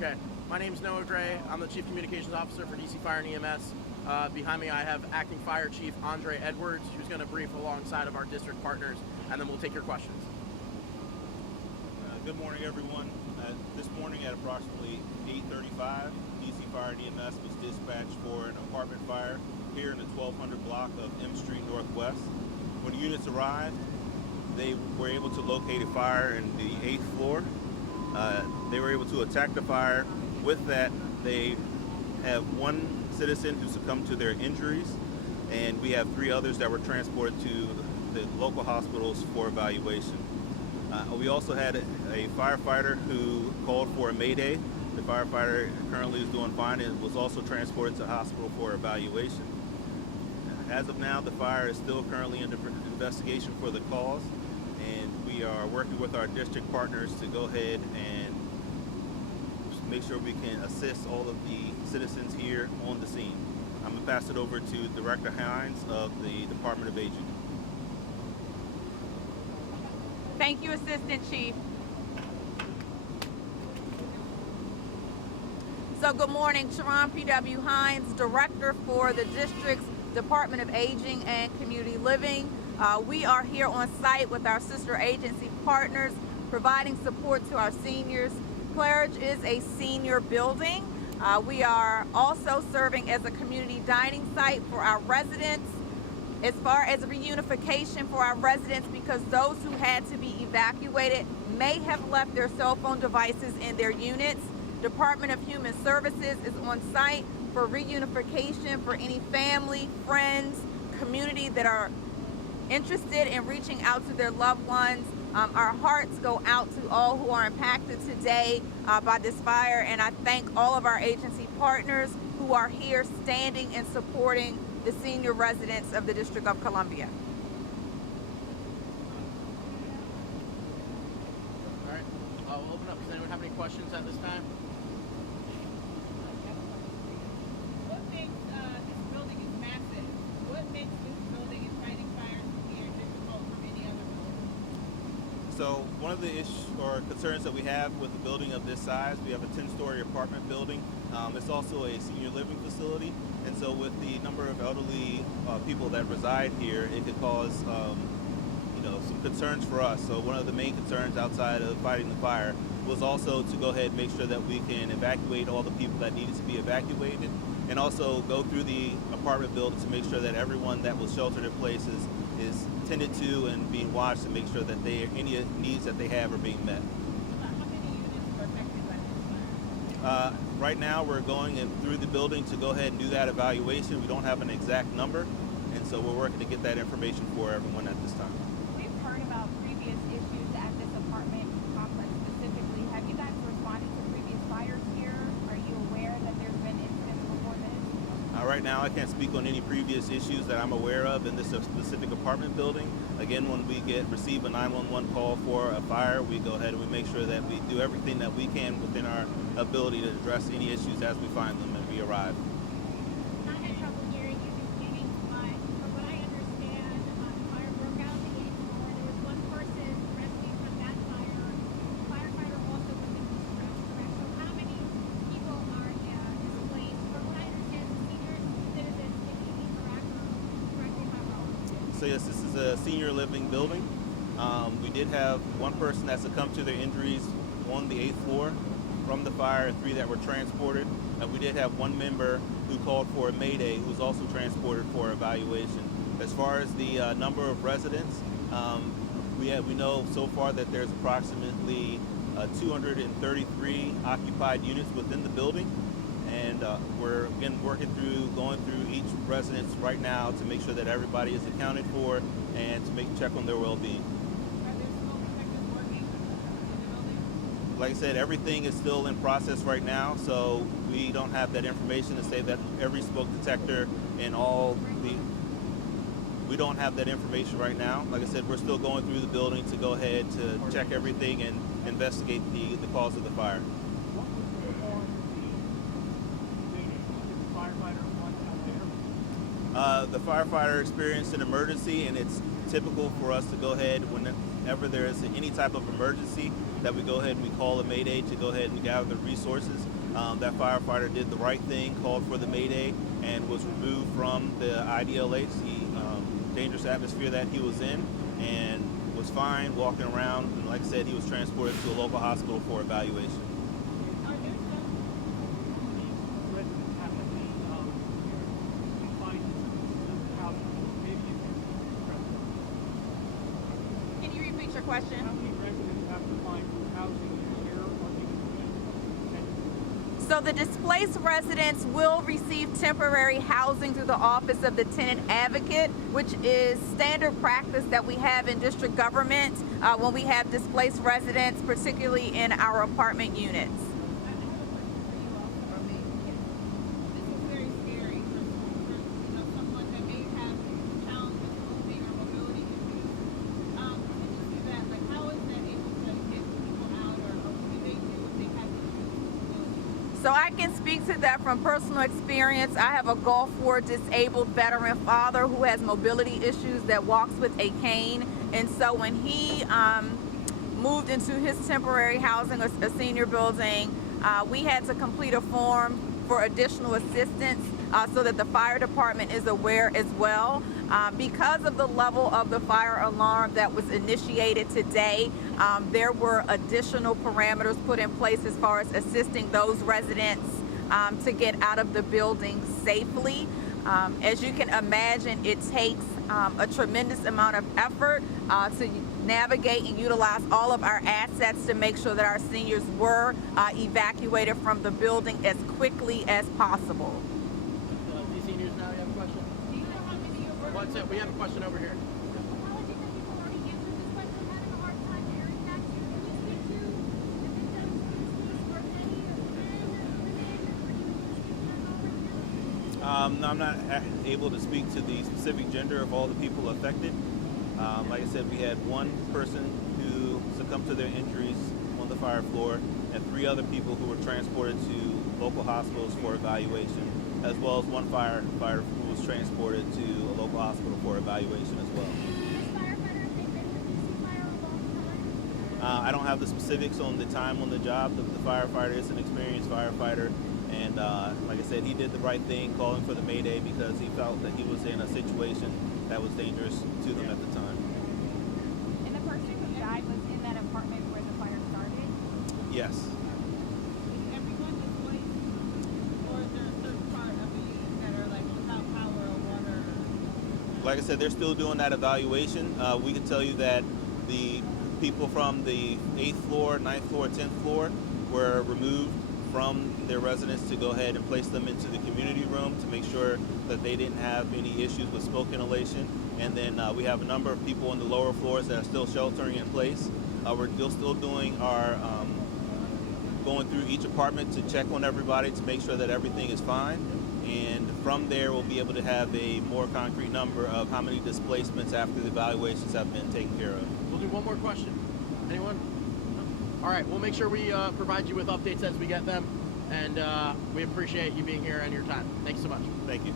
Okay. My name's Noah Gray. I'm the Chief Communications Officer for DC Fire and EMS. Behind me I have Acting Fire Chief Andre Edwards, who's going to brief alongside of our district partners, and then we'll take your questions. Good morning, everyone. This morning at approximately 8:35, DC Fire and EMS was dispatched for an apartment fire here in the 1200 block of M Street Northwest. When units arrived, they were able to locate a fire in the 8th floor. They were able to attack the fire. With that, they have one citizen who succumbed to their injuries, and we have 3 others that were transported to the local hospitals for evaluation. We also had a firefighter who called for a mayday. The firefighter currently is doing fine and was also transported to hospital for evaluation. As of now, the fire is still currently under investigation for the cause, and we are working with our district partners to go ahead and make sure we can assist all of the citizens here on the scene. I'm going to pass it over to Director Hines of the Department of Aging. Thank you, Assistant Chief. So good morning, Sharon P.W. Hines, Director for the District's Department of Aging and Community Living. We are here on site with our sister agency partners, providing support to our seniors. Claridge is a senior building. We are also serving as a community dining site for our residents. As far as reunification for our residents, because those who had to be evacuated may have left their cell phone devices in their units, Department of Human Services is on site for reunification for any family, friends, community that are interested in reaching out to their loved ones. Our hearts go out to all who are impacted today by this fire, and I thank all of our agency partners who are here standing and supporting the senior residents of the District of Columbia. All right. We'll open up. Does anyone have any questions at this time? What makes this building is massive? What makes this building and fighting fires here difficult from any other building? So one of the issues or concerns that we have with a building of this size, we have a 10-story apartment building. It's also a senior living facility, and so with the number of elderly people that reside here, it could cause some concerns for us. So one of the main concerns outside of fighting the fire was also to go ahead and make sure that we can evacuate all the people that needed to be evacuated, and also go through the apartment building to make sure that everyone that was sheltered in places is tended to and being watched to make sure that any needs that they have are being met. How many units were affected by this fire? Right now we're going through the building to go ahead and do that evaluation. We don't have an exact number, and so we're working to get that information for everyone at this time. We've heard about previous issues at this apartment complex specifically. Have you guys responded to previous fires here? Are you aware that there's been incidents before this? Right now I can't speak on any previous issues that I'm aware of in this specific apartment building. Again, when we receive a 911 call for a fire, we go ahead and we make sure that we do everything that we can within our ability to address any issues as we find them and we arrive. I had trouble hearing you beginning, but from what I understand, the fire broke out the 8th floor. There was one person rescued from that fire. The firefighter also was in distress, correct? So how many people are displaced? From what I understand, the senior citizens can interact directly by road. So yes, this is a senior living building. We did have one person that succumbed to their injuries on the 8th floor from the fire, 3 that were transported. And we did have one member who called for a mayday who was also transported for evaluation. As far as the number of residents, we know so far that there's approximately 233 occupied units within the building. And we're again going through each residence right now to make sure that everybody is accounted for and to check on their well-being. Are there smoke detectors working in the building? Like I said, everything is still in process right now, so we don't have that information to say that every smoke detector and we don't have that information right now. Like I said, we're still going through the building to go ahead to check everything and investigate the cause of the fire. The firefighter experienced an emergency, and typical for us to go ahead whenever there is any type of emergency that we go ahead and we call a Mayday to go ahead and gather the resources. That firefighter did the right thing, called for the Mayday, and was removed from the IDLH, the dangerous atmosphere that he was in, and was fine walking around. And like I said, he was transported to a local hospital for evaluation. Are there some residents have to be confined to housing? Maybe you can address that. Can you repeat your question? How many residents have to find housing here or even So the displaced residents will receive temporary housing through the Office of the Tenant Advocate, which is standard practice that we have in district government when we have displaced residents, particularly in our apartment units. I have a question for you also, This is very scary for someone that may have challenges moving or mobility issues. When you see that, like, how is that able to get people out, or what do they do if they have issues with mobility? So I can speak to that from personal experience. I have a Gulf War disabled veteran father who has mobility issues that walks with a cane. And so when he moved into his temporary housing, a senior building, we had to complete a form for additional assistance so that the fire department is aware as well. Because of the level of the fire alarm that was initiated today, there were additional parameters put in place as far as assisting those residents to get out of the building safely. As you can imagine, it takes a tremendous amount of effort to navigate and utilize all of our assets to make sure that our seniors were evacuated from the building as quickly as possible. DC News now, you have a question? Do you know how many of our What's it? We have a question over here. apologies that you've already answered this question? I'm having a hard time hearing that. Can you speak to the victims or any of them or No, I'm not able to speak to the specific gender of all the people affected. Like I said, we had one person who succumbed to their injuries on the fire floor, and 3 other people who were transported to local hospitals for evaluation, as well as one firefighter who was transported to a local hospital for evaluation as well. this firefighter has been with DC Fire a long time? I don't have the specifics on the time on the job. The firefighter is an experienced firefighter, and like I said, he did the right thing calling for the Mayday because he felt that he was in a situation that was dangerous to them at the time. And the person who died was in that apartment where the fire started? Yes. Is everyone displaced, or is there a certain part of the unit that are like without power or water? Like I said, they're still doing that evaluation. We can tell you that the people from the 8th floor, 9th floor, 10th floor were removed from their residence to go ahead and place them into the community room to make sure that they didn't have any issues with smoke inhalation. And then we have a number of people on the lower floors that are still sheltering in place. We're still doing our going through each apartment to check on everybody to make sure that everything is fine. And from there, we'll be able to have a more concrete number of how many displacements after the evaluations have been taken care of. We'll do one more question. Anyone? All right, we'll make sure we provide you with updates as we get them, and we appreciate you being here and your time. Thanks so much. Thank you.